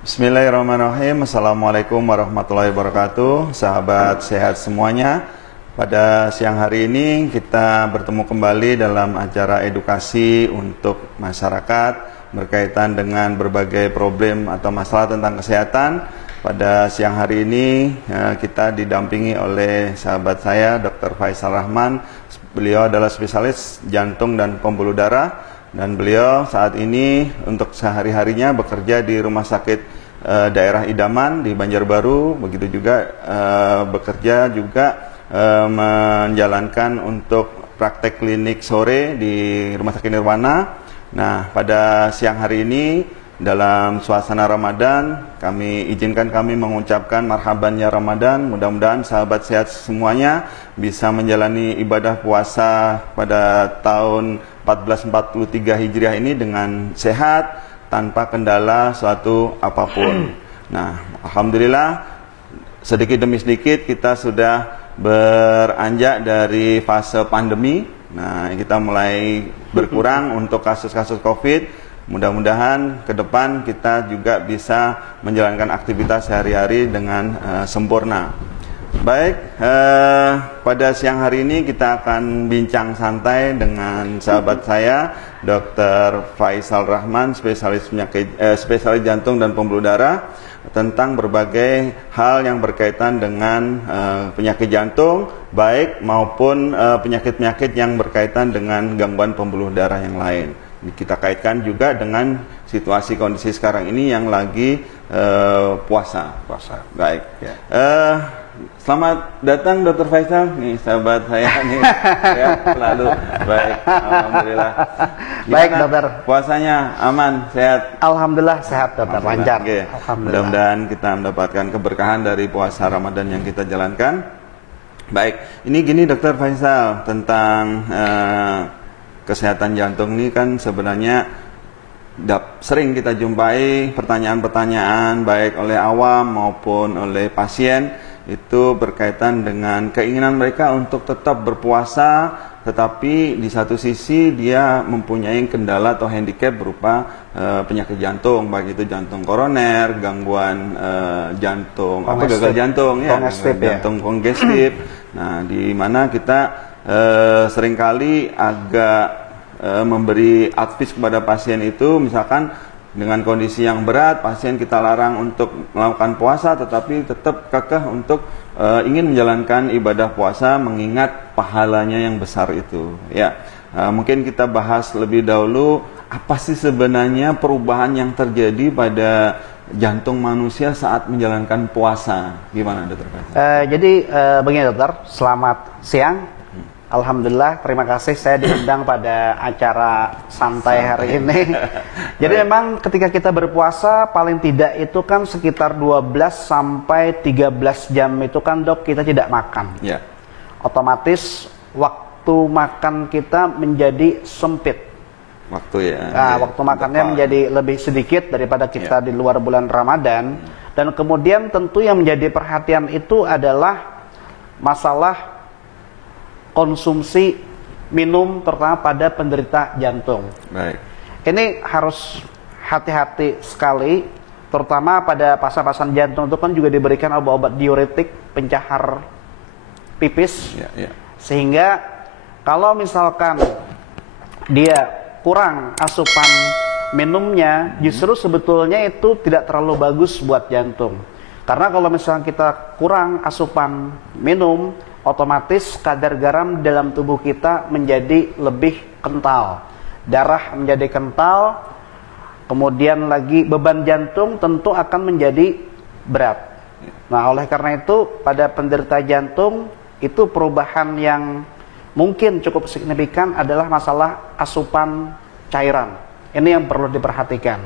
Bismillahirrahmanirrahim. Assalamualaikum warahmatullahi wabarakatuh. Sahabat sehat semuanya. Pada siang hari ini kita bertemu kembali dalam acara edukasi untuk masyarakat berkaitan dengan berbagai problem atau masalah tentang kesehatan. Pada siang hari ini kita didampingi oleh sahabat saya Dr. Faisal Rahman. Beliau adalah spesialis jantung dan pembuluh darah. Dan beliau saat ini untuk sehari-harinya bekerja di Rumah Sakit Daerah Idaman di Banjarbaru. Begitu juga bekerja juga menjalankan untuk praktek klinik sore di Rumah Sakit Nirwana. Nah, pada siang hari ini dalam suasana Ramadan, kami mengucapkan marhabannya Ramadan. Mudah-mudahan sahabat sehat semuanya bisa menjalani ibadah puasa pada tahun 1443 Hijriah ini dengan sehat, tanpa kendala suatu apapun. Nah, alhamdulillah sedikit demi sedikit kita sudah beranjak dari fase pandemi. Nah, kita mulai berkurang untuk kasus-kasus COVID. Mudah-mudahan ke depan kita juga bisa menjalankan aktivitas sehari-hari dengan sempurna. Baik, pada siang hari ini kita akan bincang santai dengan sahabat saya, Dr. Faisal Rahman, spesialis jantung dan pembuluh darah, tentang berbagai hal yang berkaitan dengan penyakit jantung, baik maupun penyakit-penyakit yang berkaitan dengan gangguan pembuluh darah yang lain. Kita kaitkan juga dengan situasi kondisi sekarang ini yang lagi puasa. Baik. Ya. Selamat datang Dr. Faisal, nih sahabat saya nih, ya, selalu baik, alhamdulillah. Gimana baik dokter. Puasanya aman, sehat? Alhamdulillah sehat dokter, lancar. Okay. Mudah-mudahan kita mendapatkan keberkahan dari puasa Ramadan yang kita jalankan. Baik, ini gini Dr. Faisal, tentang kesehatan jantung ini kan sebenarnya sering kita jumpai pertanyaan-pertanyaan baik oleh awam maupun oleh pasien, itu berkaitan dengan keinginan mereka untuk tetap berpuasa, tetapi di satu sisi dia mempunyai kendala atau handicap berupa penyakit jantung, baik itu jantung koroner, gangguan jantung, gagal jantung, jantung kongestif. Nah, di mana kita seringkali agak memberi advice kepada pasien itu, misalkan dengan kondisi yang berat, pasien kita larang untuk melakukan puasa, tetapi tetap kekeh untuk ingin menjalankan ibadah puasa mengingat pahalanya yang besar itu. Ya, mungkin kita bahas lebih dahulu apa sih sebenarnya perubahan yang terjadi pada jantung manusia saat menjalankan puasa. Gimana dokter? Jadi begini dokter, selamat siang. Alhamdulillah, terima kasih saya diundang pada acara santai hari ini. Jadi memang ketika kita berpuasa, paling tidak itu kan sekitar 12 sampai 13 jam itu kan dok, kita tidak makan. Yeah. Otomatis waktu makan kita menjadi sempit. Waktu ya. Nah, waktu makannya menjadi lebih sedikit daripada kita di luar bulan Ramadan. Dan kemudian tentu yang menjadi perhatian itu adalah masalah konsumsi minum, terutama pada penderita jantung. Baik. Ini harus hati-hati sekali, terutama pada pasien-pasien jantung itu kan juga diberikan obat-obat diuretik, pencahar pipis, sehingga kalau misalkan dia kurang asupan minumnya, justru sebetulnya itu tidak terlalu bagus buat jantung. Karena kalau misalkan kita kurang asupan minum, otomatis kadar garam dalam tubuh kita menjadi lebih kental, darah menjadi kental, kemudian lagi beban jantung tentu akan menjadi berat. Nah, oleh karena itu pada penderita jantung itu perubahan yang mungkin cukup signifikan adalah masalah asupan cairan. Ini yang perlu diperhatikan.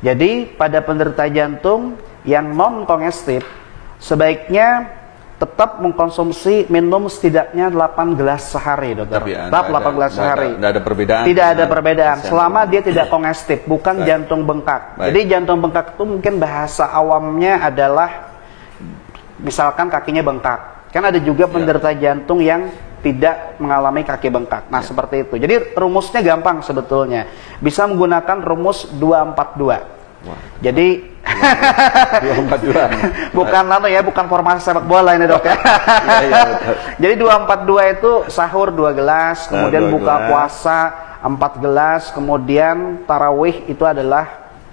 Jadi pada penderita jantung yang non kongestif sebaiknya tetap mengkonsumsi minum setidaknya 8 gelas sehari, dokter. Tetap 8 gelas sehari. Tidak ada perbedaan. Tidak ada perbedaan selama dia tidak kongestif, bukan jantung bengkak. Jadi jantung bengkak itu mungkin bahasa awamnya adalah misalkan kakinya bengkak. Kan ada juga penderita jantung yang tidak mengalami kaki bengkak. Nah, seperti itu. Jadi rumusnya gampang sebetulnya. Bisa menggunakan rumus 242. Wah. Jadi 242. bukan bukan formasi sepak bola ini dok ya. Iya, betul. Jadi 242 itu sahur 2 gelas, kemudian 2 buka gelas. puasa 4 gelas, kemudian tarawih itu adalah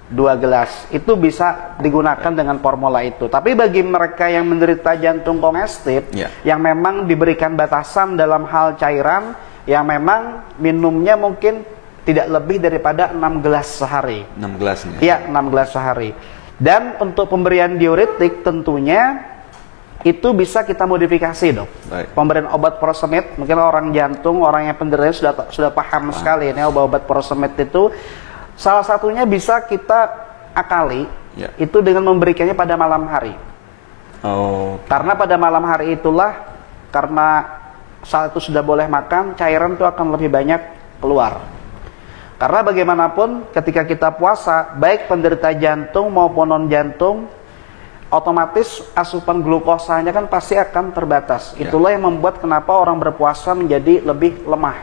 2 gelas. Itu bisa digunakan dengan formula itu. Tapi bagi mereka yang menderita jantung kongestif, yang memang diberikan batasan dalam hal cairan, yang memang minumnya mungkin tidak lebih daripada 6 gelas sehari. 6 gelas nih. Iya, 6 gelas sehari. Dan untuk pemberian diuretik tentunya itu bisa kita modifikasi dok. Baik. Pemberian obat furosemid, mungkin orang jantung, orang yang penderita sudah paham sekali ini obat-obat furosemid itu salah satunya bisa kita akali itu dengan memberikannya pada malam hari. Oh. Karena pada malam hari itulah, karena saat itu sudah boleh makan, cairan itu akan lebih banyak keluar. Karena bagaimanapun ketika kita puasa, baik penderita jantung maupun non jantung, otomatis asupan glukosanya kan pasti akan terbatas. Itulah yang membuat kenapa orang berpuasa menjadi lebih lemah.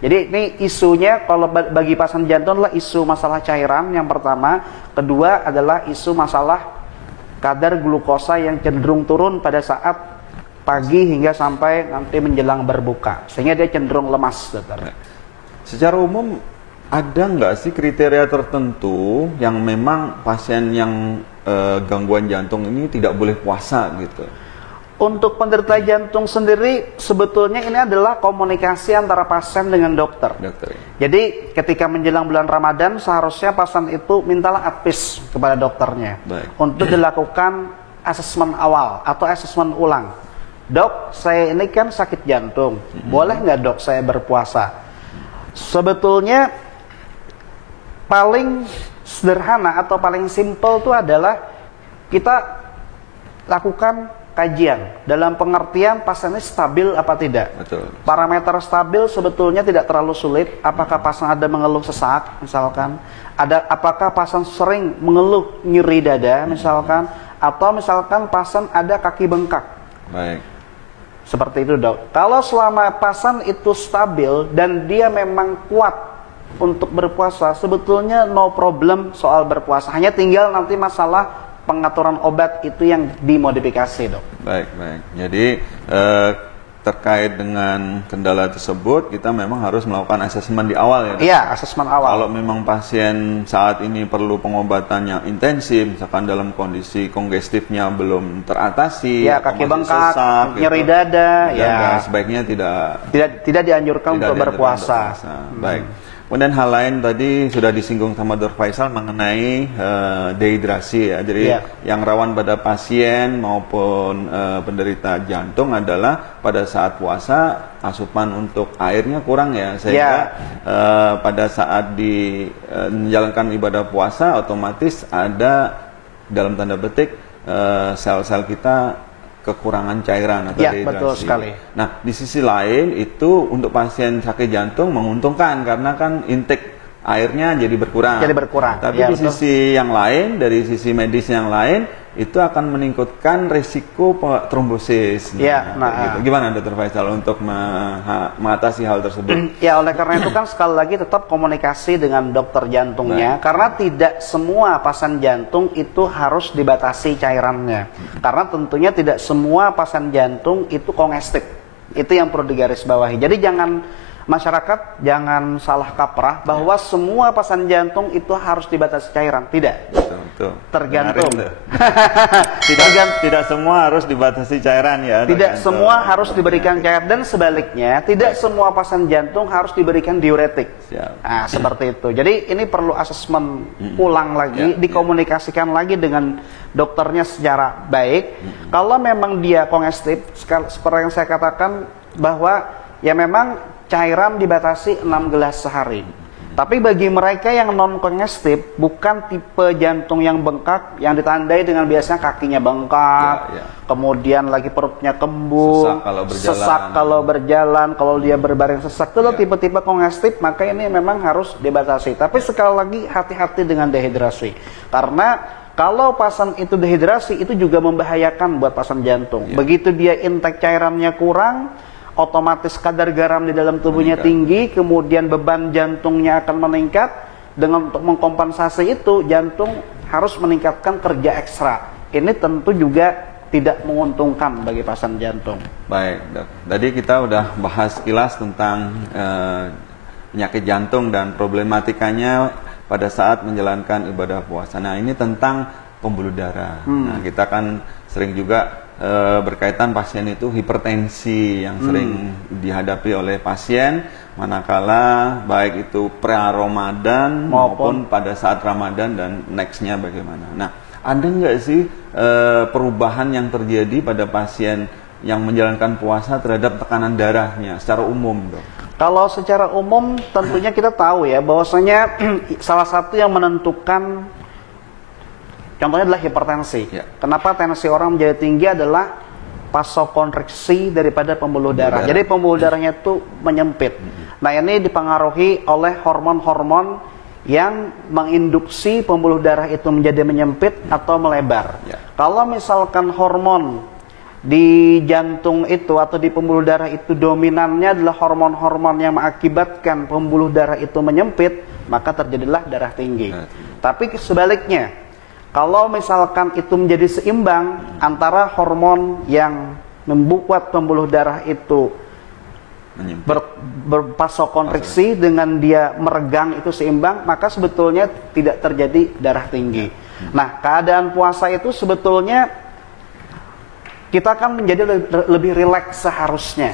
Jadi ini isunya kalau bagi pasien jantung adalah isu masalah cairan yang pertama. Kedua adalah isu masalah kadar glukosa yang cenderung turun pada saat pagi hingga sampai nanti menjelang berbuka. Sehingga dia cenderung lemas, dokter. Secara umum ada nggak sih kriteria tertentu yang memang pasien yang gangguan jantung ini tidak boleh puasa gitu? Untuk penderita jantung sendiri sebetulnya ini adalah komunikasi antara pasien dengan dokter. Jadi ketika menjelang bulan Ramadan seharusnya pasien itu mintalah advice kepada dokternya untuk dilakukan asesmen awal atau asesmen ulang. Dok, saya ini kan sakit jantung, boleh nggak dok saya berpuasa? Sebetulnya paling sederhana atau paling simple itu adalah kita lakukan kajian dalam pengertian pasiennya stabil apa tidak. Betul. Parameter stabil sebetulnya tidak terlalu sulit. Apakah pasien ada mengeluh sesak misalkan, apakah pasien sering mengeluh nyeri dada misalkan, atau misalkan pasien ada kaki bengkak. Baik. Seperti itu dok. Kalau selama pasien itu stabil dan dia memang kuat untuk berpuasa, sebetulnya no problem soal berpuasa. Hanya tinggal nanti masalah pengaturan obat itu yang dimodifikasi dok. Baik. Jadi terkait dengan kendala tersebut kita memang harus melakukan asesmen di awal ya? Iya, asesmen awal. Kalau memang pasien saat ini perlu pengobatan yang intensif, misalkan dalam kondisi kongestifnya belum teratasi, ya, kaki bengkak, sesak, nyeri dada, ya sebaiknya tidak dianjurkan untuk berpuasa. Baik. Kemudian hal lain tadi sudah disinggung sama Dr. Faisal mengenai dehidrasi ya. Jadi yang rawan pada pasien maupun penderita jantung adalah pada saat puasa asupan untuk airnya kurang ya, sehingga pada saat menjalankan ibadah puasa otomatis ada dalam tanda petik sel-sel kita kekurangan cairan atau dehidrasi. Betul sekali. Nah, di sisi lain itu untuk pasien sakit jantung menguntungkan karena kan intake airnya jadi berkurang. Tapi di sisi yang lain, dari sisi medis yang lain, itu akan meningkatkan risiko trombosis. Gitu. Gimana Dr. Faisal untuk mengatasi hal tersebut? Ya, oleh karena itu kan sekali lagi tetap komunikasi dengan dokter jantungnya. Karena tidak semua pasien jantung itu harus dibatasi cairannya. Karena tentunya tidak semua pasien jantung itu kongestif. Itu yang perlu digarisbawahi. Jadi masyarakat jangan salah kaprah bahwa semua pasien jantung itu harus dibatasi cairan. Tidak. Betul. Tergantung. Tidak semua harus dibatasi cairan ya. Tidak semua harus diberikan cairan, dan sebaliknya tidak semua pasien jantung harus diberikan diuretik. Nah, seperti itu. Jadi ini perlu asesmen ulang lagi, dikomunikasikan lagi dengan dokternya secara baik. Kalau memang dia kongestif, seperti yang saya katakan bahwa ya memang cairan dibatasi 6 gelas sehari. Tapi bagi mereka yang non-kongestif, bukan tipe jantung yang bengkak, yang ditandai dengan biasanya kakinya bengkak, kemudian lagi perutnya kembung, sesak kalau berjalan, kalau dia berbaring sesak, itu tipe-tipe kongestif, maka ini memang harus dibatasi. Tapi sekali lagi hati-hati dengan dehidrasi. Karena kalau pasien itu dehidrasi, itu juga membahayakan buat pasien jantung. Begitu dia intake cairannya kurang, otomatis kadar garam di dalam tubuhnya tinggi, kemudian beban jantungnya akan meningkat, dengan untuk mengkompensasi itu jantung harus meningkatkan kerja ekstra. Ini tentu juga tidak menguntungkan bagi pasien jantung. Baik, Dok. Tadi kita udah bahas sekilas tentang penyakit jantung dan problematikanya pada saat menjalankan ibadah puasa. Nah, ini tentang pembuluh darah. Nah, kita kan sering juga berkaitan pasien itu hipertensi yang sering dihadapi oleh pasien manakala baik itu pra-Ramadan maupun pada saat Ramadan dan nextnya bagaimana. Nah, ada nggak sih perubahan yang terjadi pada pasien yang menjalankan puasa terhadap tekanan darahnya secara umum, Dok? Kalau secara umum tentunya kita tahu ya bahwasanya salah satu yang menentukan contohnya adalah hipertensi. Ya. Kenapa tensi orang menjadi tinggi adalah vasokonstriksi daripada pembuluh darah. Jadi pembuluh darahnya itu menyempit. Nah, ini dipengaruhi oleh hormon-hormon yang menginduksi pembuluh darah itu menjadi menyempit atau melebar. Ya. Kalau misalkan hormon di jantung itu atau di pembuluh darah itu dominannya adalah hormon-hormon yang mengakibatkan pembuluh darah itu menyempit, maka terjadilah darah tinggi. Tapi sebaliknya, kalau misalkan itu menjadi seimbang antara hormon yang membuat pembuluh darah itu bervasokonstriksi dengan dia meregang itu seimbang, maka sebetulnya tidak terjadi darah tinggi. Nah, keadaan puasa itu sebetulnya kita akan menjadi lebih rileks seharusnya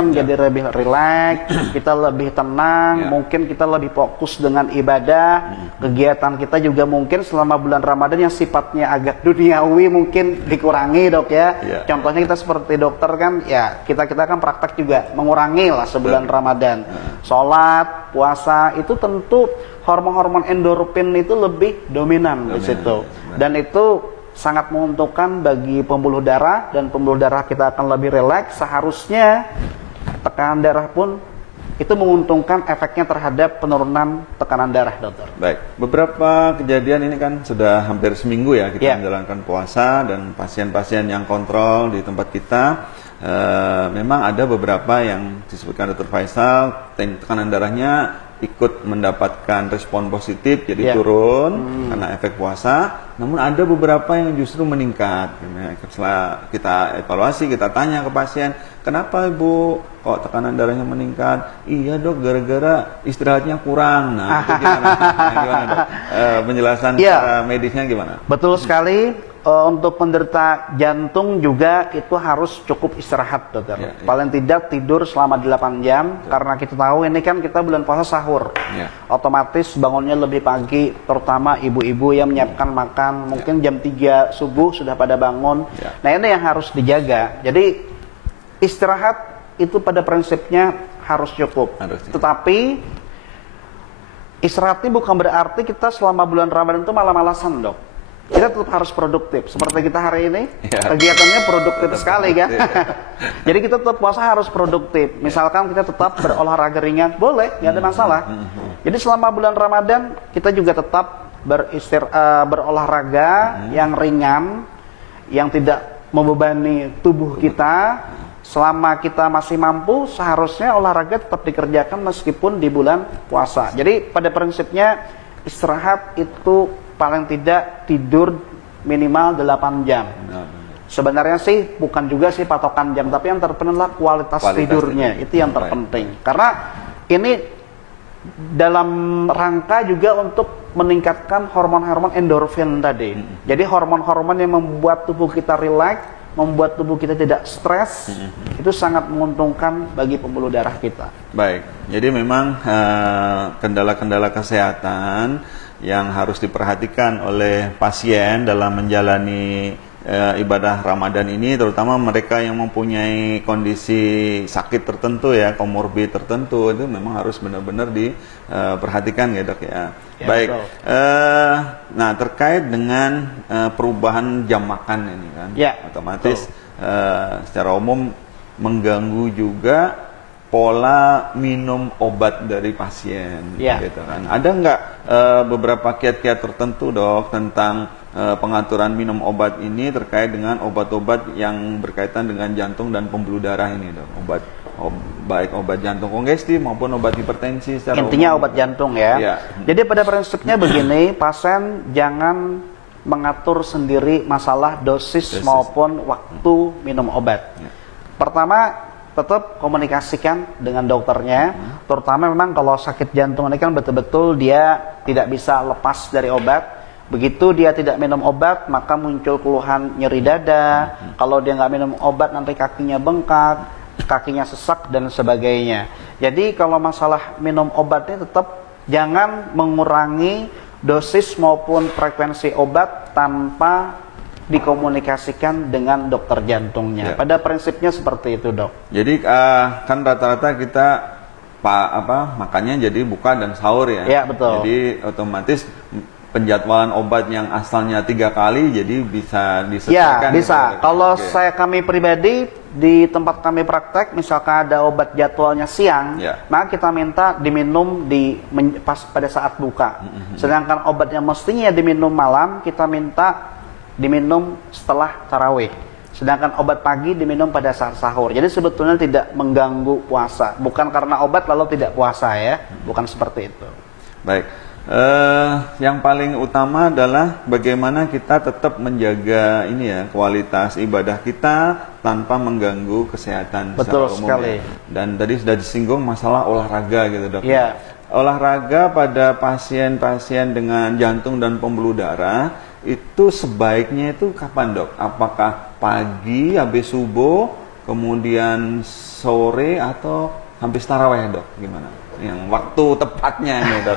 menjadi lebih rileks, kita lebih tenang, mungkin kita lebih fokus dengan ibadah, kegiatan kita juga mungkin selama bulan Ramadan yang sifatnya agak duniawi mungkin dikurangi, Dok ya. Contohnya kita seperti dokter kan, ya kita kan praktek juga mengurangi lah sebulan Ramadan. Sholat, puasa itu tentu hormon-hormon endorfin itu lebih dominan di situ, dan itu sangat menguntungkan bagi pembuluh darah, dan pembuluh darah kita akan lebih rileks. Seharusnya tekanan darah pun itu menguntungkan efeknya terhadap penurunan tekanan darah, Dokter. Baik, beberapa kejadian ini kan sudah hampir seminggu ya kita menjalankan puasa, dan pasien-pasien yang kontrol di tempat kita memang ada beberapa yang disebutkan Dr. Faisal tekanan darahnya ikut mendapatkan respon positif, jadi turun karena efek puasa. Namun ada beberapa yang justru meningkat. Setelah kita evaluasi, kita tanya ke pasien, kenapa Ibu kok tekanan darahnya meningkat? Iya Dok, gara-gara istirahatnya kurang. Nah, itu gimana? Gimana Dok? Penjelasan secara medisnya gimana? Betul sekali. Untuk penderita jantung juga itu harus cukup istirahat, Dokter. Paling tidak tidur selama 8 jam, karena kita tahu ini kan kita bulan puasa sahur. Otomatis bangunnya lebih pagi, terutama ibu-ibu yang menyiapkan makan, mungkin jam 3 subuh sudah pada bangun. Nah, ini yang harus dijaga. Jadi istirahat itu pada prinsipnya harus cukup. Tetapi istirahatnya bukan berarti kita selama bulan Ramadan itu malah-malasan, Dok. Kita tetap harus produktif. Seperti kita hari ini, kegiatannya produktif sekali kan. Jadi kita tetap puasa harus produktif. Misalkan kita tetap berolahraga ringan, boleh, nggak ada masalah. Jadi selama bulan Ramadan kita juga tetap berolahraga yang ringan, yang tidak membebani tubuh kita. Selama kita masih mampu, seharusnya olahraga tetap dikerjakan meskipun di bulan puasa. Jadi pada prinsipnya istirahat itu paling tidak tidur minimal 8 jam. Sebenarnya sih bukan juga sih patokan jam, tapi yang terpenting adalah kualitas tidurnya. Itu yang terpenting. Karena ini dalam rangka juga untuk meningkatkan hormon-hormon endorfin tadi. Jadi hormon-hormon yang membuat tubuh kita rileks, membuat tubuh kita tidak stres, itu sangat menguntungkan bagi pembuluh darah kita. Baik, jadi memang kendala-kendala kesehatan yang harus diperhatikan oleh pasien dalam menjalani ibadah Ramadan ini, terutama mereka yang mempunyai kondisi sakit tertentu ya, komorbid tertentu, itu memang harus benar-benar diperhatikan ya Dok ya. Baik, nah terkait dengan perubahan jam makan ini kan, otomatis secara umum mengganggu juga pola minum obat dari pasien, gitu kan. Ada nggak beberapa kiat-kiat tertentu Dok tentang pengaturan minum obat ini terkait dengan obat-obat yang berkaitan dengan jantung dan pembuluh darah ini Dok? baik obat jantung kongestif maupun obat hipertensi secara intinya umum. obat jantung ya. Ya. Jadi pada prinsipnya begini, pasien jangan mengatur sendiri masalah dosis maupun waktu minum obat. Ya. Pertama, tetap komunikasikan dengan dokternya, terutama memang kalau sakit jantung ini kan betul-betul dia tidak bisa lepas dari obat. Begitu dia tidak minum obat, maka muncul keluhan nyeri dada. Kalau dia nggak minum obat, nanti kakinya bengkak, kakinya sesak, dan sebagainya. Jadi kalau masalah minum obatnya tetap jangan mengurangi dosis maupun frekuensi obat tanpa dikomunikasikan dengan dokter jantungnya. Pada prinsipnya seperti itu, Dok. Jadi kan rata-rata kita makannya jadi buka dan sahur ya. Iya, betul. Jadi otomatis penjadwalan obat yang asalnya 3 kali jadi bisa disesuaikan. Ya, bisa. Gitu. Kalau kami pribadi di tempat kami praktek, misalkan ada obat jadwalnya siang, maka kita minta diminum pas pada saat buka. Sedangkan obat yang mestinya diminum malam, kita minta diminum setelah tarawih. Sedangkan obat pagi diminum pada saat sahur. Jadi sebetulnya tidak mengganggu puasa. Bukan karena obat lalu tidak puasa ya. Bukan seperti itu. Baik. Yang paling utama adalah bagaimana kita tetap menjaga kualitas ibadah kita tanpa mengganggu kesehatan Betul secara umum. sekali. Dan tadi sudah disinggung masalah olahraga gitu, Dok. Ya. Olahraga pada pasien-pasien dengan jantung dan pembuluh darah itu sebaiknya itu kapan, Dok? Apakah pagi habis subuh, kemudian sore, atau habis taraweh, Dok? Gimana? Yang waktu tepatnya ini, Dok.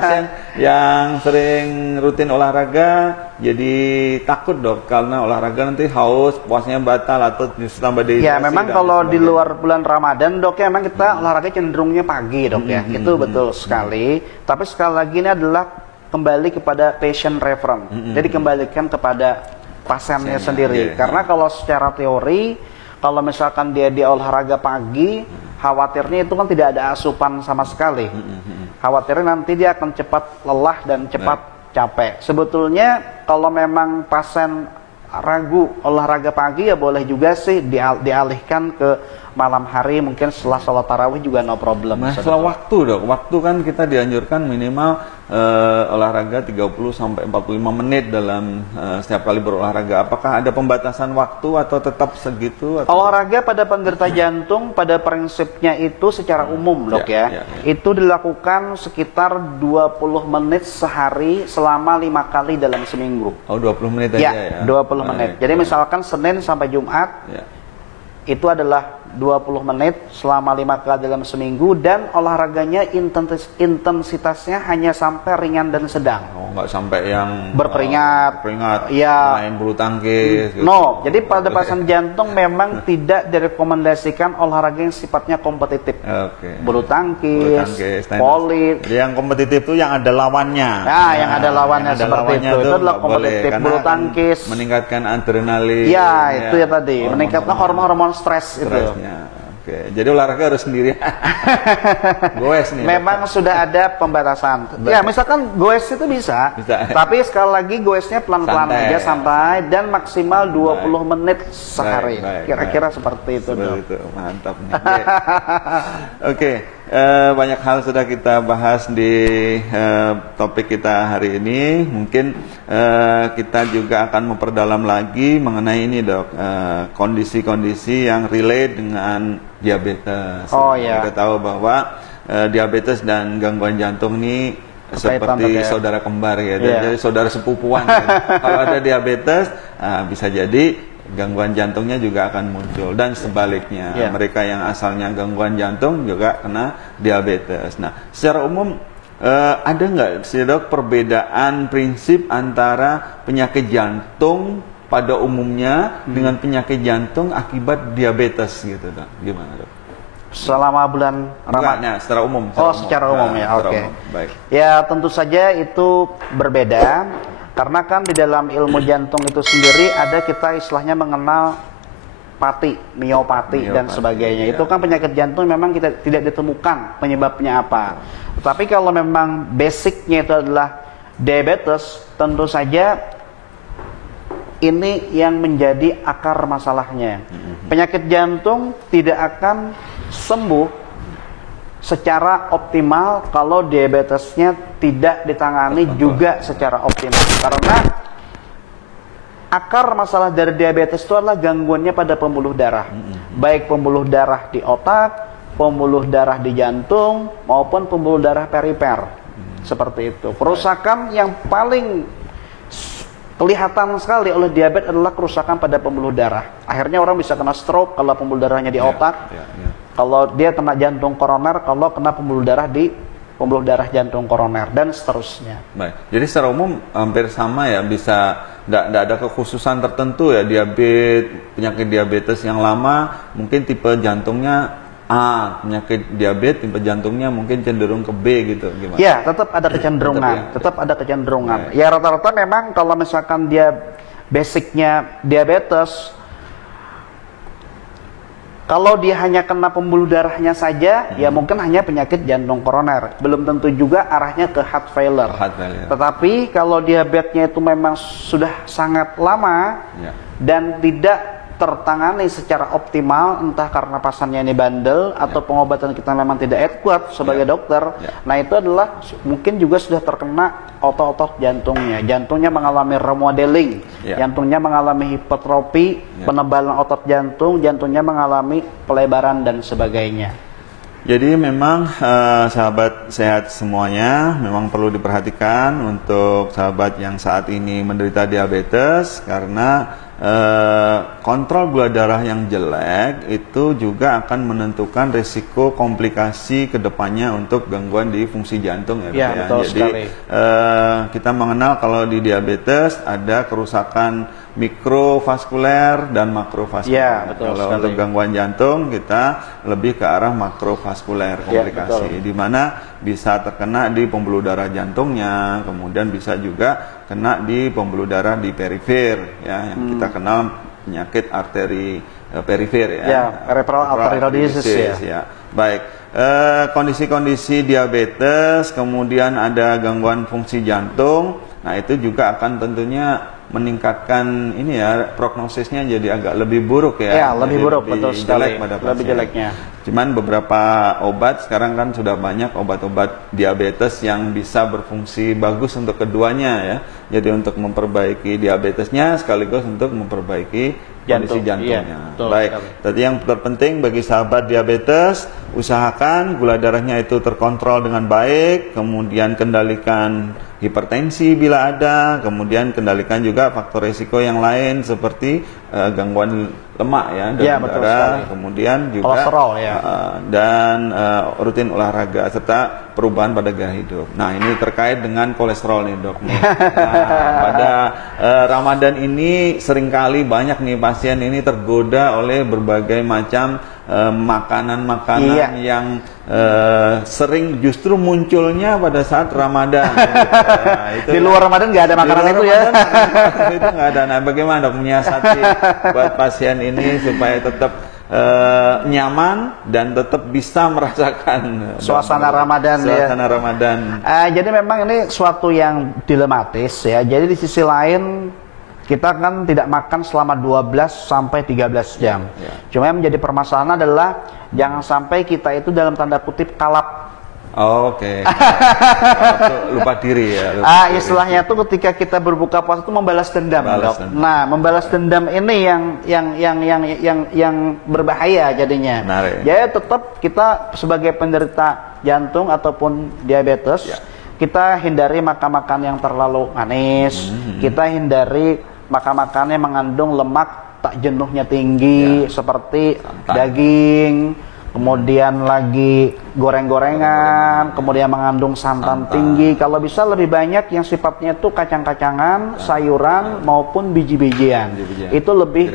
Pasien yang sering rutin olahraga jadi takut, Dok, karena olahraga nanti haus, puasanya batal atau tambah dehidrasi. Ya, memang kalau di luar bulan Ramadan, Dok, ya memang kita olahraga cenderungnya pagi, Dok, ya. Itu betul sekali. Tapi sekali lagi ini adalah kembali kepada patient reference. Jadi kembalikan kepada pasiennya sendiri. Karena kalau secara teori, kalau misalkan dia olahraga pagi, khawatirnya itu kan tidak ada asupan sama sekali. Khawatirnya nanti dia akan cepat lelah dan cepat capek. Sebetulnya kalau memang pasien ragu olahraga pagi, ya boleh juga sih dialihkan ke malam hari, mungkin setelah sholat tarawih juga no problem. Masalah waktu, Dok. Waktu kan kita dianjurkan minimal olahraga 30-45 menit dalam setiap kali berolahraga. Apakah ada pembatasan waktu atau tetap segitu? Atau? Olahraga pada penderita jantung pada prinsipnya itu secara umum, Dok, itu dilakukan sekitar 20 menit sehari selama 5 kali dalam seminggu. Oh, 20 menit aja ya? 20 menit. Jadi misalkan Senin sampai Jumat, itu adalah 20 menit selama 5 kali dalam seminggu, dan olahraganya intensitasnya hanya sampai ringan dan sedang. Oh, nggak sampai yang berperingat, main bulu tangkis. Gitu. No, jadi pada pasien jantung memang tidak direkomendasikan olahraga yang sifatnya kompetitif. Bulu tangkis, voli. Jadi yang kompetitif itu yang ada lawannya. Nah, yang ada lawannya seperti itu. Itu adalah kompetitif. Bulu tangkis meningkatkan adrenalin. Ya, itu ya tadi, meningkatkan hormon-hormon stres itu. Oke, jadi olahraga harus sendiri. Goes nih. Memang sudah ada pembatasan. Ya, misalkan goes itu bisa. Tapi sekali lagi goesnya pelan-pelan aja, santai, dan maksimal 20 menit sehari. Kira-kira seperti itu. Seperti itu. Mantap nih. Oke. Banyak hal sudah kita bahas di topik kita hari ini. Mungkin kita juga akan memperdalam lagi mengenai ini, Dok, kondisi-kondisi yang relate dengan diabetes. Kita tahu bahwa diabetes dan gangguan jantung ini seperti saudara kembar ya, jadi saudara sepupuan. Kalau ada diabetes, bisa jadi gangguan jantungnya juga akan muncul, dan sebaliknya mereka yang asalnya gangguan jantung juga kena diabetes. Nah, secara umum ada nggak sih, Dok, perbedaan prinsip antara penyakit jantung pada umumnya dengan penyakit jantung akibat diabetes gitu, Dok? Gimana, Dok? Selama bulan Ramadan. Secara umum. Secara umum ya. Oke. Baik. Ya, tentu saja itu berbeda. Karena kan di dalam ilmu jantung itu sendiri ada kita istilahnya mengenal miopati dan sebagainya. Itu kan penyakit jantung memang kita tidak ditemukan penyebabnya apa. Tapi kalau memang basicnya itu adalah diabetes, tentu saja ini yang menjadi akar masalahnya. Penyakit jantung tidak akan sembuh secara optimal kalau diabetesnya tidak ditangani juga secara optimal. Karena akar masalah dari diabetes itu adalah gangguannya pada pembuluh darah. Baik pembuluh darah di otak, pembuluh darah di jantung, maupun pembuluh darah perifer. Seperti itu. Kerusakan yang paling kelihatan sekali oleh diabetes adalah kerusakan pada pembuluh darah. Akhirnya orang bisa kena stroke kalau pembuluh darahnya di otak. Kalau dia kena jantung koroner, kalau kena pembuluh darah di pembuluh darah jantung koroner, dan seterusnya. Baik. Jadi secara umum hampir sama ya, bisa tidak ada kekhususan tertentu ya, penyakit diabetes yang lama mungkin tipe jantungnya A, penyakit diabetes tipe jantungnya mungkin cenderung ke B gitu, gimana? Ya, tetap ada kecenderungan, tetap ada kecenderungan. Ya rata-rata memang kalau misalkan dia basicnya diabetes, kalau dia hanya kena pembuluh darahnya saja, ya mungkin hanya penyakit jantung koroner. Belum tentu juga arahnya ke heart failure. Tetapi kalau diabetesnya itu memang sudah sangat lama dan tidak tertangani secara optimal, entah karena pasiennya ini bandel atau pengobatan kita memang tidak adequate sebagai dokter. Nah itu adalah mungkin juga sudah terkena otot-otot jantungnya. Jantungnya mengalami remodeling, jantungnya mengalami hipertrofi, penebalan otot jantung, jantungnya mengalami pelebaran dan sebagainya. Jadi memang sahabat sehat semuanya memang perlu diperhatikan untuk sahabat yang saat ini menderita diabetes, karena kontrol gula darah yang jelek itu juga akan menentukan risiko komplikasi kedepannya untuk gangguan di fungsi jantung ya. Betul. Jadi kita mengenal kalau di diabetes ada kerusakan mikrovaskuler dan makrovaskuler. Kalau untuk gangguan jantung kita lebih ke arah makrovaskuler komplikasi, di mana bisa terkena di pembuluh darah jantungnya, kemudian bisa juga kena di pembuluh darah di perifer ya, yang kita kenal penyakit arteri perifer ya, peripheral arterial disease ya. Baik, kondisi-kondisi diabetes, kemudian ada gangguan fungsi jantung, nah itu juga akan tentunya meningkatkan ini ya, prognosisnya jadi agak lebih buruk ya. Lebih buruk, betul sekali. Lebih jeleknya. Cuman beberapa obat sekarang kan sudah banyak obat-obat diabetes yang bisa berfungsi bagus untuk keduanya ya. Jadi untuk memperbaiki diabetesnya sekaligus untuk memperbaiki kondisi jantungnya. Baik. Tadi yang terpenting bagi sahabat diabetes, usahakan gula darahnya itu terkontrol dengan baik, kemudian kendalikan hipertensi bila ada, kemudian kendalikan juga faktor risiko yang lain seperti gangguan lemak ya, dalam darah, kemudian juga kolesterol dan rutin olahraga serta perubahan pada gaya hidup. Nah ini terkait dengan kolesterol nih dok. Nah, pada Ramadan ini seringkali banyak nih pasien ini tergoda oleh berbagai macam makanan-makanan yang sering justru munculnya pada saat Ramadan. Nah, itu di luar Ramadan nggak ada makanan itu ya. Itu nggak ada. Nah, bagaimana dok menyiasati buat pasien ini supaya tetap nyaman dan tetap bisa merasakan suasana Ramadan ya. Ramadan. Jadi memang ini suatu yang dilematis ya. Jadi di sisi lain kita kan tidak makan selama 12 sampai 13 jam. Cuma yang menjadi permasalahan adalah jangan sampai kita itu dalam tanda kutip kalap. Lupa diri ya. Istilahnya itu ketika kita berbuka puasa itu membalas dendam. Nah, membalas dendam ini yang berbahaya jadinya. Jadi tetap kita sebagai penderita jantung ataupun diabetes, kita hindari makan-makan yang terlalu manis. Kita hindari makan-makan yang mengandung lemak tak jenuhnya tinggi seperti daging, kemudian lagi goreng-gorengan, kemudian mengandung santan tinggi. Kalau bisa lebih banyak yang sifatnya itu kacang-kacangan, sayuran maupun biji-bijian. Itu lebih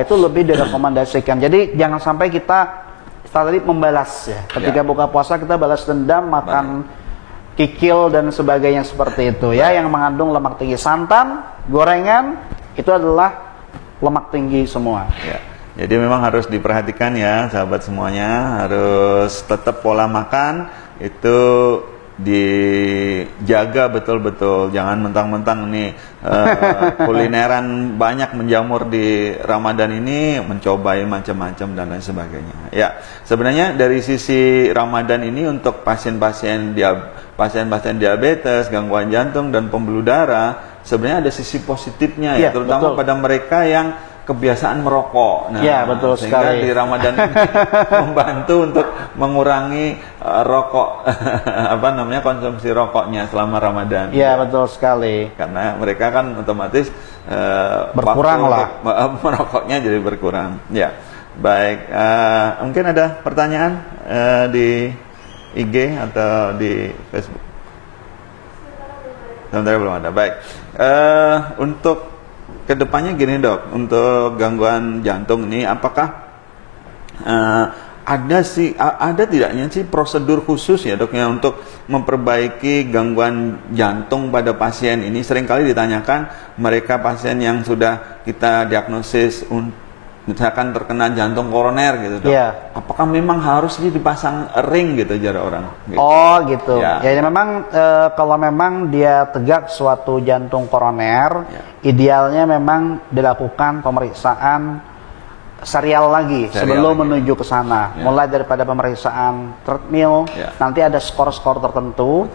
itu lebih direkomendasikan. Jadi jangan sampai kita tadi membalas ya. Ketika buka puasa kita balas dendam, makan kikil dan sebagainya seperti itu ya, yang mengandung lemak tinggi. Santan, gorengan itu adalah lemak tinggi semua. Jadi memang harus diperhatikan ya sahabat semuanya, harus tetap pola makan itu jaga betul-betul, jangan mentang-mentang nih kulineran banyak menjamur di Ramadan ini, mencobai macam-macam dan lain sebagainya. Ya, sebenarnya dari sisi Ramadan ini untuk pasien-pasien diabetes, gangguan jantung dan pembuluh darah, sebenarnya ada sisi positifnya ya, terutama pada mereka yang kebiasaan merokok. Nah, ya, betul sehingga sekali. di Ramadan ini membantu untuk mengurangi rokok konsumsi rokoknya selama Ramadan. Ya, betul sekali. Karena mereka kan otomatis berkurang lah. Merokoknya jadi berkurang. Ya. Baik, mungkin ada pertanyaan di IG atau di Facebook? Sementara belum ada. Baik. Untuk kedepannya gini dok, untuk gangguan jantung ini apakah ada tidaknya sih prosedur khusus ya dok ya untuk memperbaiki gangguan jantung pada pasien ini? Seringkali ditanyakan mereka pasien yang sudah kita diagnosis misalkan terkena jantung koroner gitu dok, apakah memang harus dipasang ring gitu jarak orang? Gitu. Oh gitu. Ya memang kalau memang dia tegak suatu jantung koroner, idealnya memang dilakukan pemeriksaan serial lagi sebelum menuju ke sana. Mulai daripada pemeriksaan treadmill, nanti ada skor-skor tertentu.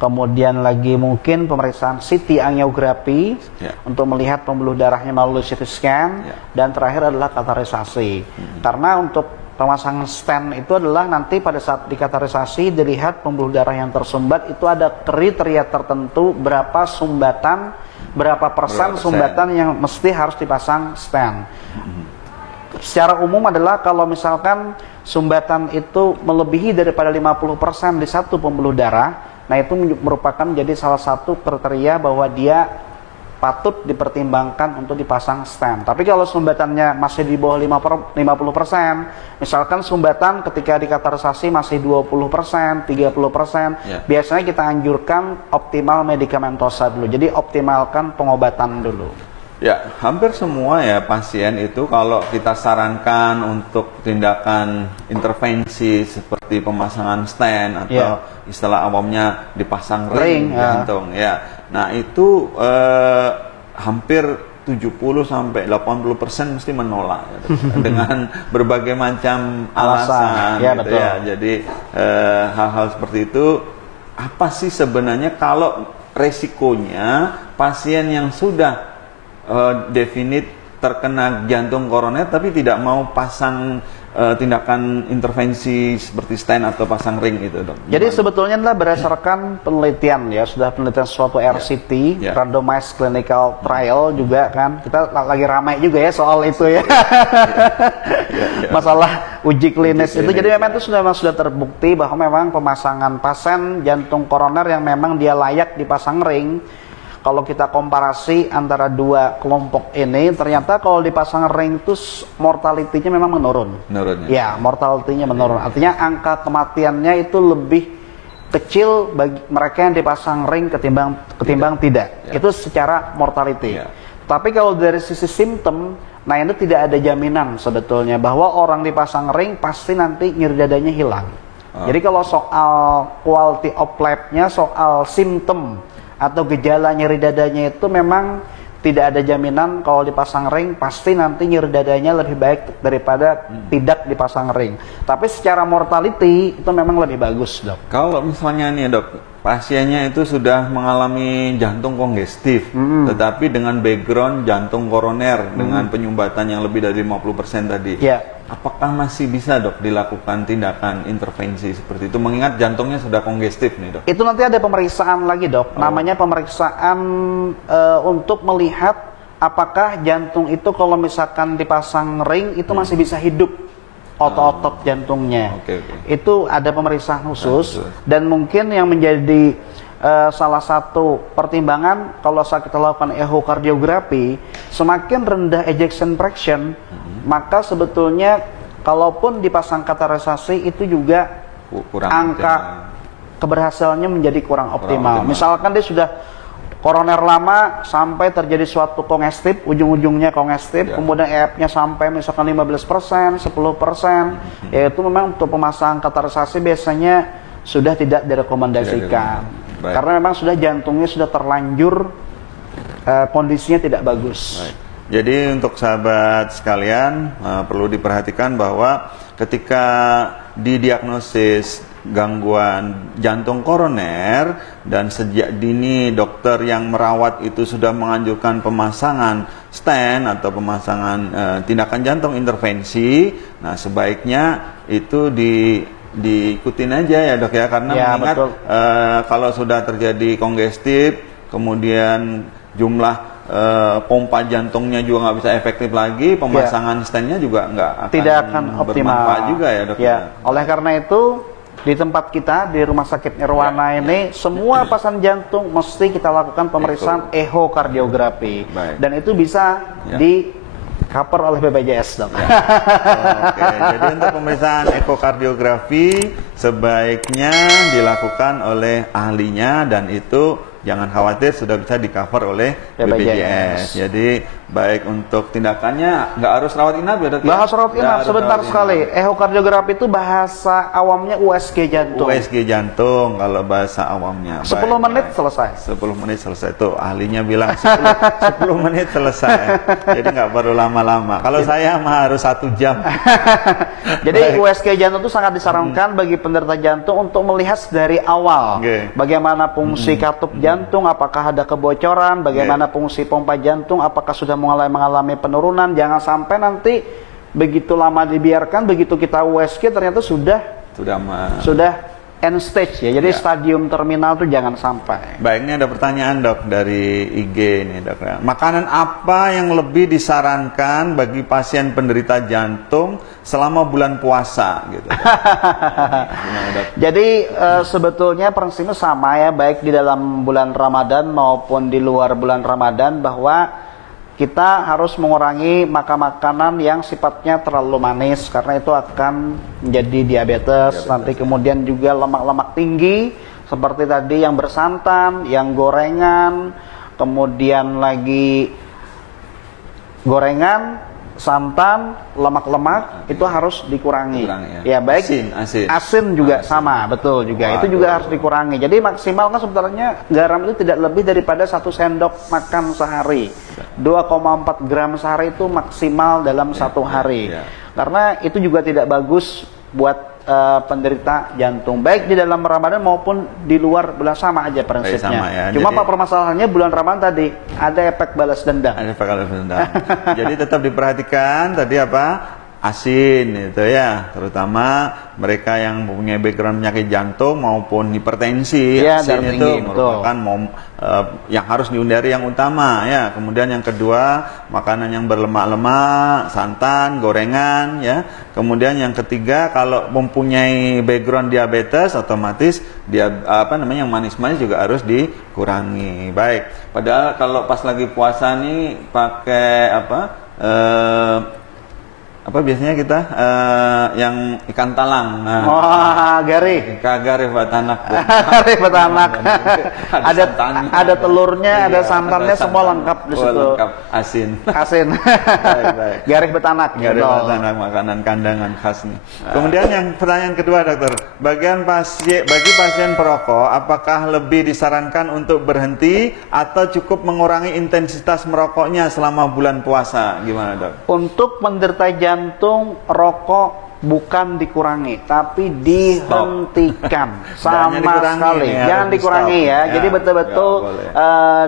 Kemudian lagi mungkin pemeriksaan CT angiografi untuk melihat pembuluh darahnya melalui CT scan, dan terakhir adalah kateterisasi. Karena untuk pemasangan stent itu adalah nanti pada saat dikateterisasi dilihat pembuluh darah yang tersumbat itu ada kriteria tertentu berapa sumbatan, berapa persen sumbatan yang mesti harus dipasang stent. Secara umum adalah kalau misalkan sumbatan itu melebihi daripada 50% di satu pembuluh darah, nah itu merupakan menjadi salah satu kriteria bahwa dia patut dipertimbangkan untuk dipasang stent. Tapi kalau sumbatannya masih di bawah 50%, misalkan sumbatan ketika dikateterisasi masih 20%, 30%, biasanya kita anjurkan optimal medikamentosa dulu. Jadi optimalkan pengobatan dulu. Ya, hampir semua ya pasien itu kalau kita sarankan untuk tindakan intervensi seperti pemasangan stent atau istilah awamnya dipasang ring jantung ya. Nah, itu hampir 70 sampai 80% mesti menolak ya, dengan berbagai macam alasan gitu ya. Jadi hal-hal seperti itu apa sih sebenarnya kalau resikonya pasien yang sudah definit terkena jantung koroner tapi tidak mau pasang tindakan intervensi seperti stent atau pasang ring itu dok? Jadi sebetulnya adalah berdasarkan penelitian ya, sudah penelitian suatu RCT, randomized clinical trial juga kan, kita lagi ramai juga ya soal itu ya, masalah uji klinis itu. Jadi memang itu sudah terbukti bahwa memang pemasangan pasien jantung koroner yang memang dia layak dipasang ring, kalau kita komparasi antara dua kelompok ini, ternyata kalau dipasang ring itu mortality-nya memang menurun. Ya, mortality-nya menurun. Artinya angka kematiannya itu lebih kecil bagi mereka yang dipasang ring ketimbang tidak. Itu secara mortality. Tapi kalau dari sisi simptom, nah ini tidak ada jaminan sebetulnya bahwa orang dipasang ring pasti nanti nyeri dadanya hilang. Jadi kalau soal quality of life-nya, soal simptom atau gejala nyeri dadanya itu memang tidak ada jaminan kalau dipasang ring pasti nanti nyeri dadanya lebih baik daripada tidak dipasang ring. Tapi secara mortality itu memang lebih bagus dok. Kalau misalnya nih dok, pasiennya itu sudah mengalami jantung kongestif, tetapi dengan background jantung koroner dengan penyumbatan yang lebih dari 50% tadi, apakah masih bisa dok dilakukan tindakan intervensi seperti itu? Mengingat jantungnya sudah kongestif nih dok. Itu nanti ada pemeriksaan lagi dok, namanya pemeriksaan untuk melihat apakah jantung itu kalau misalkan dipasang ring itu masih bisa hidup. Otot-otot jantungnya. Itu ada pemeriksaan khusus dan mungkin yang menjadi salah satu pertimbangan kalau saat kita lakukan echocardiografi, semakin rendah ejection fraction, maka sebetulnya kalaupun dipasang kateterisasi itu juga angka keberhasilannya menjadi kurang optimal. Misalkan dia sudah koroner lama sampai terjadi suatu kongestif, ujung-ujungnya kongestif, kemudian EF-nya sampai misalkan 15%, 10%, yaitu memang untuk pemasangan kateterisasi biasanya sudah tidak direkomendasikan. Baik. Karena memang sudah jantungnya sudah terlanjur kondisinya tidak bagus. Baik. Jadi untuk sahabat sekalian perlu diperhatikan bahwa ketika didiagnosis gangguan jantung koroner dan sejak dini dokter yang merawat itu sudah menganjurkan pemasangan stent atau pemasangan tindakan jantung intervensi, nah sebaiknya itu diikutin aja ya dok ya, karena mengingat kalau sudah terjadi kongestif kemudian jumlah pompa jantungnya juga nggak bisa efektif lagi, pemasangan stentnya juga tidak akan optimal bermanfaat juga ya dok. Oleh karena itu di tempat kita di Rumah Sakit Nirwana ini semua pasien jantung mesti kita lakukan pemeriksaan ehokardiografi dan itu bisa di cover oleh BPJS dok. Oke, jadi untuk pemeriksaan ekokardiografi sebaiknya dilakukan oleh ahlinya dan itu jangan khawatir sudah bisa di cover oleh BPJS. Jadi baik untuk tindakannya nggak harus rawat inap ya dok? Nggak harus rawat inap, sebentar sekali. Ehokardiografi itu bahasa awamnya USG jantung. USG jantung kalau bahasa awamnya. 10 menit selesai. 10 menit selesai tuh ahlinya bilang 10 menit selesai. Jadi nggak perlu lama-lama. Kalau saya mah harus 1 jam. Jadi USG jantung itu sangat disarankan bagi penderita jantung untuk melihat dari awal bagaimana fungsi katup jantung, apakah ada kebocoran, bagaimana fungsi pompa jantung, apakah sudah mengalami penurunan. Jangan sampai nanti begitu lama dibiarkan, begitu kita USG ternyata sudah end stage ya. Jadi stadium terminal itu jangan sampai. Baik, ini ada pertanyaan dok dari IG nih dok. Makanan apa yang lebih disarankan bagi pasien penderita jantung selama bulan puasa gitu? Jadi sebetulnya prinsipnya sama ya, baik di dalam bulan Ramadan maupun di luar bulan Ramadan, bahwa kita harus mengurangi makanan yang sifatnya terlalu manis karena itu akan menjadi diabetes. Nanti kemudian juga lemak-lemak tinggi seperti tadi yang bersantan, yang gorengan, kemudian lagi gorengan, santan, lemak-lemak itu harus dikurangi. Ya baik. Asin juga sama, betul juga. Itu juga harus dikurangi. Jadi maksimal kan sebenarnya garam itu tidak lebih daripada 1 sendok makan sehari. 2,4 gram sehari itu maksimal dalam 1 hari. Karena itu juga tidak bagus buat penderita jantung, baik di dalam Ramadan maupun di luar bulan, sama aja prinsipnya. Sama ya. Cuma Pak permasalahannya bulan Ramadan tadi ada efek balas dendam. Ada efek balas dendam. Jadi tetap diperhatikan tadi apa? Asin itu ya, terutama mereka yang mempunyai background penyakit jantung maupun hipertensi. Asin itu merupakan yang harus dihindari yang utama ya. Kemudian yang kedua, makanan yang berlemak-lemak, santan, gorengan ya. Kemudian yang ketiga, kalau mempunyai background diabetes otomatis dia yang manis-manis juga harus dikurangi. Baik. Padahal kalau pas lagi puasa nih pakai biasanya kita yang ikan talang. Garih. Garih batanak. Garih batanak. Ada telurnya, ada santannya, semua lengkap di situ. Lengkap, asin. Baik. Garih batanak. Garih batanak, makanan kandangan khas nih. Kemudian yang pertanyaan kedua dokter, bagi pasien perokok, apakah lebih disarankan untuk berhenti atau cukup mengurangi intensitas merokoknya selama bulan puasa? Gimana dok? Untuk penderita jantung, rokok bukan dikurangi, tapi dihentikan sama sekali. Jangan dikurangi ya. Jadi betul-betul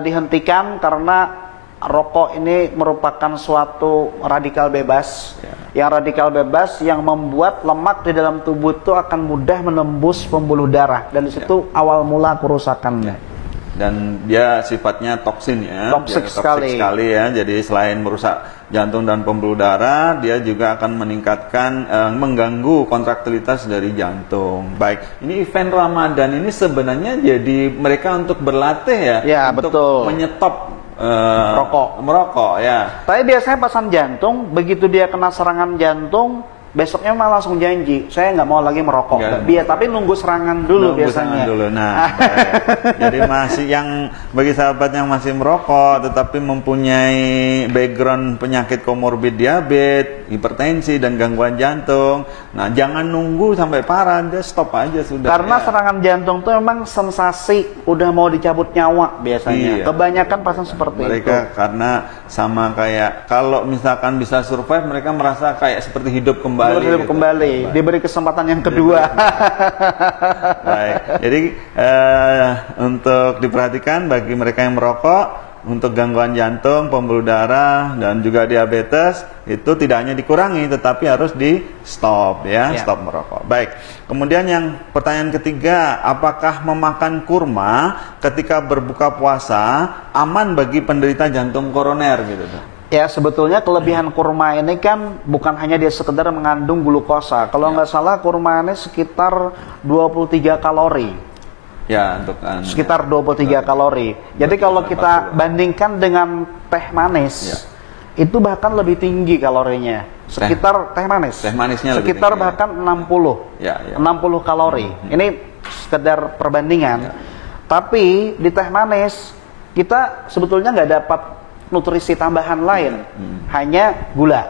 dihentikan, karena rokok ini merupakan suatu radikal bebas. Yang radikal bebas yang membuat lemak di dalam tubuh itu akan mudah menembus pembuluh darah, dan di situ awal mula kerusakannya. Dan dia sifatnya toksin ya, toksik sekali ya. Jadi selain merusak jantung dan pembuluh darah, dia juga akan meningkatkan mengganggu kontraktilitas dari jantung. Baik, ini event Ramadan ini sebenarnya jadi mereka untuk berlatih ya, untuk menyetop merokok ya. Tapi biasanya pasien jantung begitu dia kena serangan jantung besoknya malah langsung janji, saya nggak mau lagi merokok. Tapi nunggu serangan dulu biasanya. Serangan dulu. Nah, jadi masih yang bagi sahabat yang masih merokok tetapi mempunyai background penyakit komorbid diabetes, hipertensi dan gangguan jantung. Nah, jangan nunggu sampai parah, dia stop aja sudah. Karena serangan jantung itu memang sensasi udah mau dicabut nyawa biasanya. Kebanyakan pasien seperti mereka itu. Karena sama kayak kalau misalkan bisa survive, mereka merasa kayak seperti hidup kembali. Diberi kesempatan yang kedua. Baik. Jadi untuk diperhatikan bagi mereka yang merokok, untuk gangguan jantung, pembuluh darah dan juga diabetes itu tidak hanya dikurangi tetapi harus di stop stop merokok. Baik. Kemudian yang pertanyaan ketiga, apakah memakan kurma ketika berbuka puasa aman bagi penderita jantung koroner gitu tuh? Ya, sebetulnya kelebihan kurma ini kan bukan hanya dia sekedar mengandung glukosa. Kalau nggak salah kurma ini sekitar 23 kalori. Ya, untuk sekitar 23 kalori. Jadi kalau kita bandingkan dengan teh manis, itu bahkan lebih tinggi kalorinya. Sekitar teh manisnya sekitar lebih tinggi, bahkan 60 kalori. Ini sekedar perbandingan. Tapi di teh manis kita sebetulnya nggak dapat nutrisi tambahan lain, hanya gula.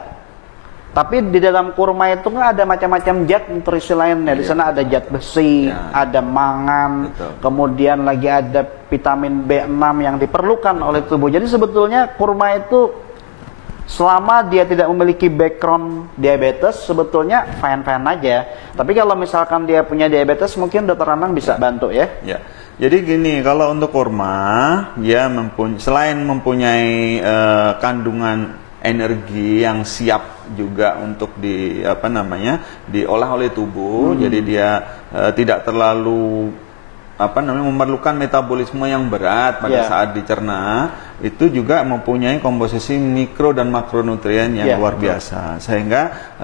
Tapi di dalam kurma itu kan ada macam-macam zat nutrisi lainnya. Di sana ada zat besi, ada mangan, kemudian lagi ada vitamin B6 yang diperlukan oleh tubuh. Jadi sebetulnya kurma itu selama dia tidak memiliki background diabetes, sebetulnya fine-fine aja. Tapi kalau misalkan dia punya diabetes, mungkin Dokter Anang bisa bantu ya. Jadi gini, kalau untuk kurma, dia selain mempunyai kandungan energi yang siap juga untuk diolah oleh tubuh, jadi dia tidak terlalu memerlukan metabolisme yang berat pada saat dicerna, itu juga mempunyai komposisi mikro dan makronutrien yang luar biasa, sehingga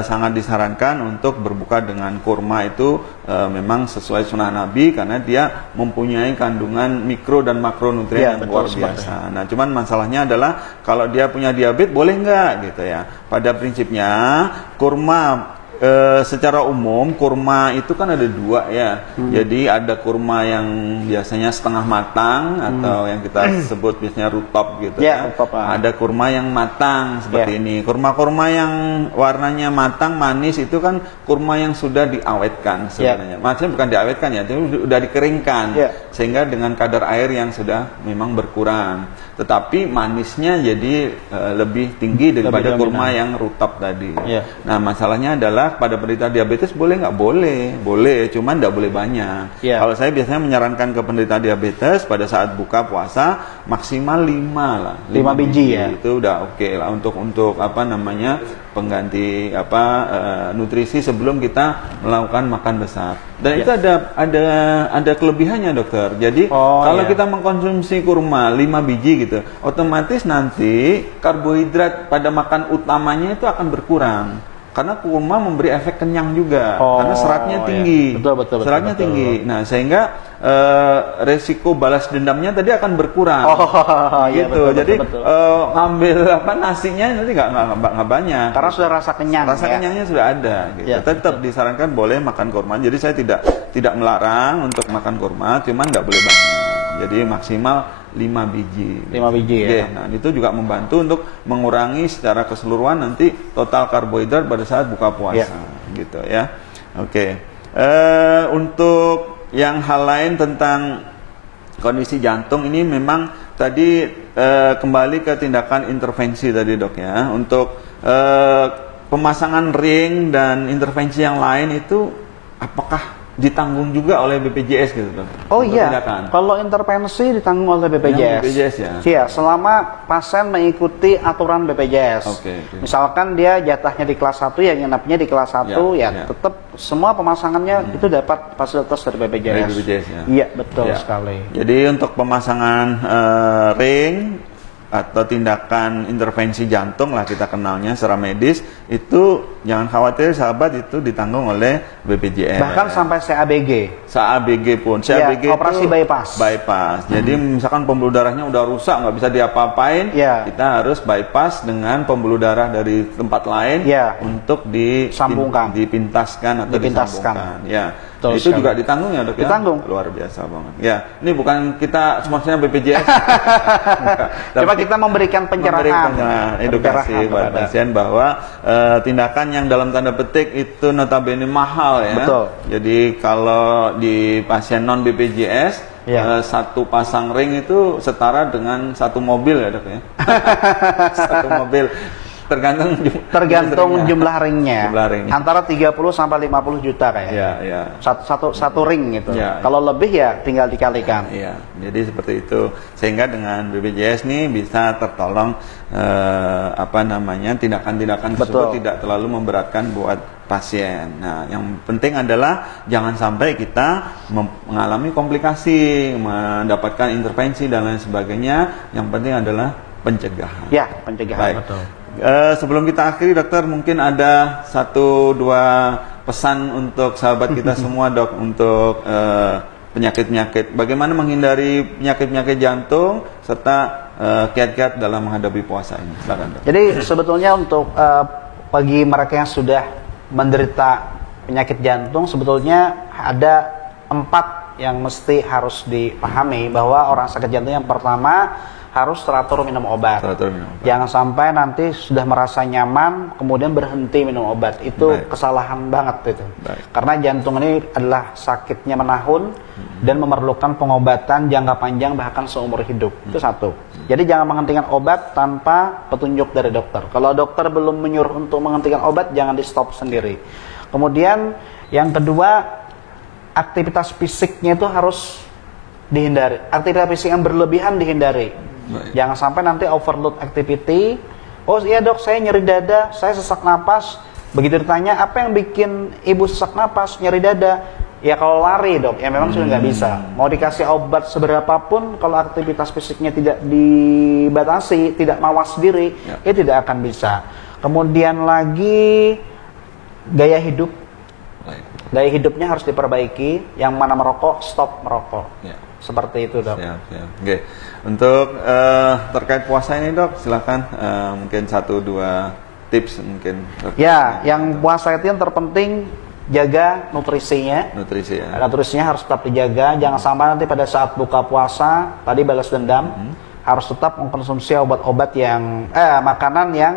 sangat disarankan untuk berbuka dengan kurma itu memang sesuai sunnah Nabi, karena dia mempunyai kandungan mikro dan makronutrien yang luar biasa. Nah, cuman masalahnya adalah kalau dia punya diabetes boleh nggak gitu ya? Pada prinsipnya kurma secara umum kurma itu kan ada dua ya. Jadi ada kurma yang biasanya setengah matang atau yang kita sebut biasanya rutop gitu ya. Ada kurma yang matang seperti ini. Kurma-kurma yang warnanya matang manis itu kan kurma yang sudah diawetkan sebenarnya. Maksudnya bukan diawetkan ya, itu sudah dikeringkan sehingga dengan kadar air yang sudah memang berkurang. Tetapi manisnya jadi lebih tinggi daripada kurma yang rutop tadi. Nah, masalahnya adalah pada penderita diabetes boleh nggak? Boleh, cuman nggak boleh banyak. Kalau saya biasanya menyarankan ke penderita diabetes pada saat buka puasa maksimal 5 biji ya. Itu udah oke lah untuk pengganti nutrisi sebelum kita melakukan makan besar. Dan itu ada kelebihannya, dokter. Jadi kalau kita mengkonsumsi kurma 5 biji gitu, otomatis nanti karbohidrat pada makan utamanya itu akan berkurang. Karena kurma memberi efek kenyang juga, karena seratnya tinggi. Seratnya tinggi. Nah, sehingga resiko balas dendamnya tadi akan berkurang. Gitu. Jadi ngambil nasinya nanti nggak banyak. Karena sudah rasa kenyang. Kenyangnya sudah ada. Gitu. Tetap disarankan boleh makan kurma. Jadi saya tidak melarang untuk makan kurma, cuman nggak boleh banyak. Jadi maksimal 5 biji. 5 biji ya. Nah, itu juga membantu untuk mengurangi secara keseluruhan nanti total karbohidrat pada saat buka puasa, gitu ya. Oke. Untuk yang hal lain tentang kondisi jantung ini memang tadi kembali ke tindakan intervensi tadi, Dok ya. Untuk pemasangan ring dan intervensi yang lain itu apakah ditanggung juga oleh BPJS gitu, Dok? Kalau intervensi ditanggung oleh BPJS. BPJS ya? Iya, selama pasien mengikuti aturan BPJS. Misalkan dia jatahnya di kelas 1, ya nginapnya di kelas 1, tetap semua pemasangannya itu dapat fasilitas dari BPJS. BPJS ya? Iya, betul sekali. Jadi untuk pemasangan ring atau tindakan intervensi jantung lah kita kenalnya secara medis, itu jangan khawatir sahabat, itu ditanggung oleh BPJS. Bahkan sampai CABG. CABG pun. CABG ya, operasi itu bypass. Jadi misalkan pembuluh darahnya udah rusak, nggak bisa diapa-apain, kita harus bypass dengan pembuluh darah dari tempat lain untuk dipintaskan atau disambungkan. Ya. Betul, itu juga ditanggung ya dok? Ditanggung. Ya? Luar biasa banget. Ya, ini bukan kita maksudnya BPJS. Coba kita memberikan pencerahan, edukasi kepada pasien bahwa tindakan yang dalam tanda petik itu notabene mahal ya. Betul. Jadi kalau di pasien non BPJS satu pasang ring itu setara dengan satu mobil ya dok ya. Satu mobil. Tergantung jumlah ringnya. Antara 30 sampai 50 juta kayaknya. Satu ring gitu. Kalau lebih ya tinggal dikalikan. Jadi seperti itu. Sehingga dengan BPJS nih bisa tertolong tindakan-tindakan tersebut tidak terlalu memberatkan buat pasien. Nah, yang penting adalah jangan sampai kita mengalami komplikasi, mendapatkan intervensi dan lain sebagainya. Yang penting adalah pencegahan. Ya, pencegahan. Baik. Betul. Sebelum kita akhiri dokter, mungkin ada 1-2 pesan untuk sahabat kita semua dok, untuk penyakit-penyakit, bagaimana menghindari penyakit-penyakit jantung serta kiat-kiat dalam menghadapi puasa ini. Silakan dok. Jadi sebetulnya untuk bagi mereka yang sudah menderita penyakit jantung, sebetulnya ada 4 yang mesti harus dipahami, bahwa orang sakit jantung yang pertama harus teratur minum obat. Jangan sampai nanti sudah merasa nyaman kemudian berhenti minum obat. Itu kesalahan banget itu. Karena jantung ini adalah sakitnya menahun dan memerlukan pengobatan jangka panjang bahkan seumur hidup. Itu satu. Jadi jangan menghentikan obat tanpa petunjuk dari dokter. Kalau dokter belum menyuruh untuk menghentikan obat, jangan di stop sendiri. Kemudian yang kedua, aktivitas fisiknya itu harus dihindari. Aktivitas fisik yang berlebihan dihindari. Jangan sampai nanti overload activity. Oh iya dok, saya nyeri dada, saya sesak napas. Begitu ditanya, apa yang bikin ibu sesak napas, nyeri dada? Ya kalau lari dok, ya memang sudah nggak bisa. Mau dikasih obat seberapapun, kalau aktivitas fisiknya tidak dibatasi, tidak mawas diri, ya tidak akan bisa. Kemudian lagi gaya hidup. Gaya hidupnya harus diperbaiki. Yang mana merokok, stop merokok. Seperti itu dok. Siap. Oke. Untuk terkait puasa ini dok, silakan mungkin 1-2 tips mungkin. Ya, yang puasa itu yang terpenting jaga nutrisinya. Nutrisinya harus tetap dijaga. Jangan sampai nanti pada saat buka puasa tadi balas dendam. Harus tetap mengkonsumsi obat-obat yang makanan yang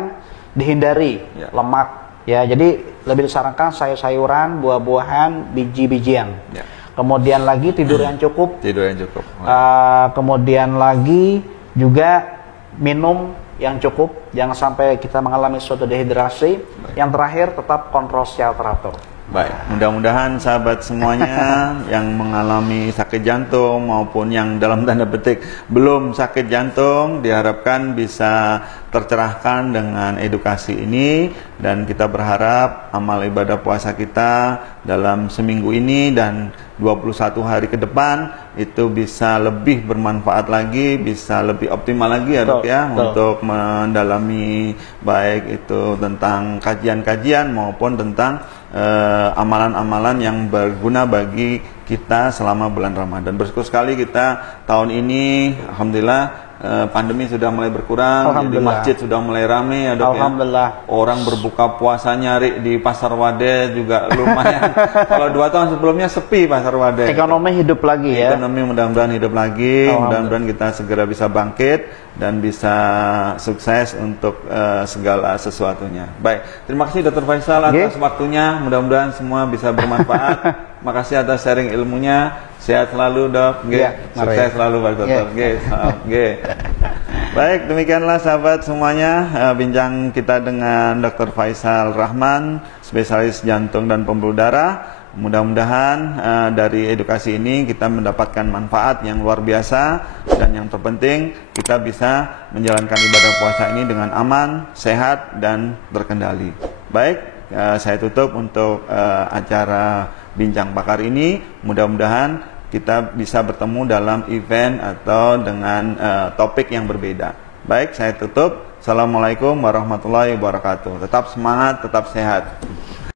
dihindari lemak. Ya, jadi lebih disarankan sayur-sayuran, buah-buahan, biji-bijian. Kemudian lagi tidur yang cukup. Kemudian lagi juga minum yang cukup. Jangan sampai kita mengalami suatu dehidrasi. Yang terakhir tetap kontrol secara teratur. Baik, mudah-mudahan sahabat semuanya yang mengalami sakit jantung maupun yang dalam tanda petik belum sakit jantung diharapkan bisa tercerahkan dengan edukasi ini, dan kita berharap amal ibadah puasa kita dalam seminggu ini dan 21 hari ke depan itu bisa lebih bermanfaat lagi, bisa lebih optimal lagi ya dok ya, untuk mendalami baik itu tentang kajian-kajian maupun tentang amalan-amalan yang berguna bagi kita selama bulan Ramadan. Bersyukur sekali kita tahun ini alhamdulillah pandemi sudah mulai berkurang, jadi masjid sudah mulai ramai ya dok ya. Orang berbuka puasa nyari di Pasar Wadah juga lumayan. Kalau 2 tahun sebelumnya sepi Pasar Wadah. Ekonomi hidup lagi ya. Ekonomi mudah-mudahan hidup lagi, mudah-mudahan kita segera bisa bangkit dan bisa sukses untuk segala sesuatunya. Baik, terima kasih Dr. Faisal atas waktunya, mudah-mudahan semua bisa bermanfaat. Makasih atas sharing ilmunya. Sehat selalu dok, sukses selalu Pak Dokter. Baik, demikianlah sahabat semuanya bincang kita dengan Dr. Faisal Rahman, spesialis jantung dan pembuluh darah. Mudah-mudahan dari edukasi ini kita mendapatkan manfaat yang luar biasa, dan yang terpenting kita bisa menjalankan ibadah puasa ini dengan aman, sehat, dan terkendali. Baik, saya tutup untuk acara bincang pakar ini. Mudah-mudahan kita bisa bertemu dalam event atau dengan topik yang berbeda. Baik, saya tutup. Assalamualaikum warahmatullahi wabarakatuh. Tetap semangat, tetap sehat.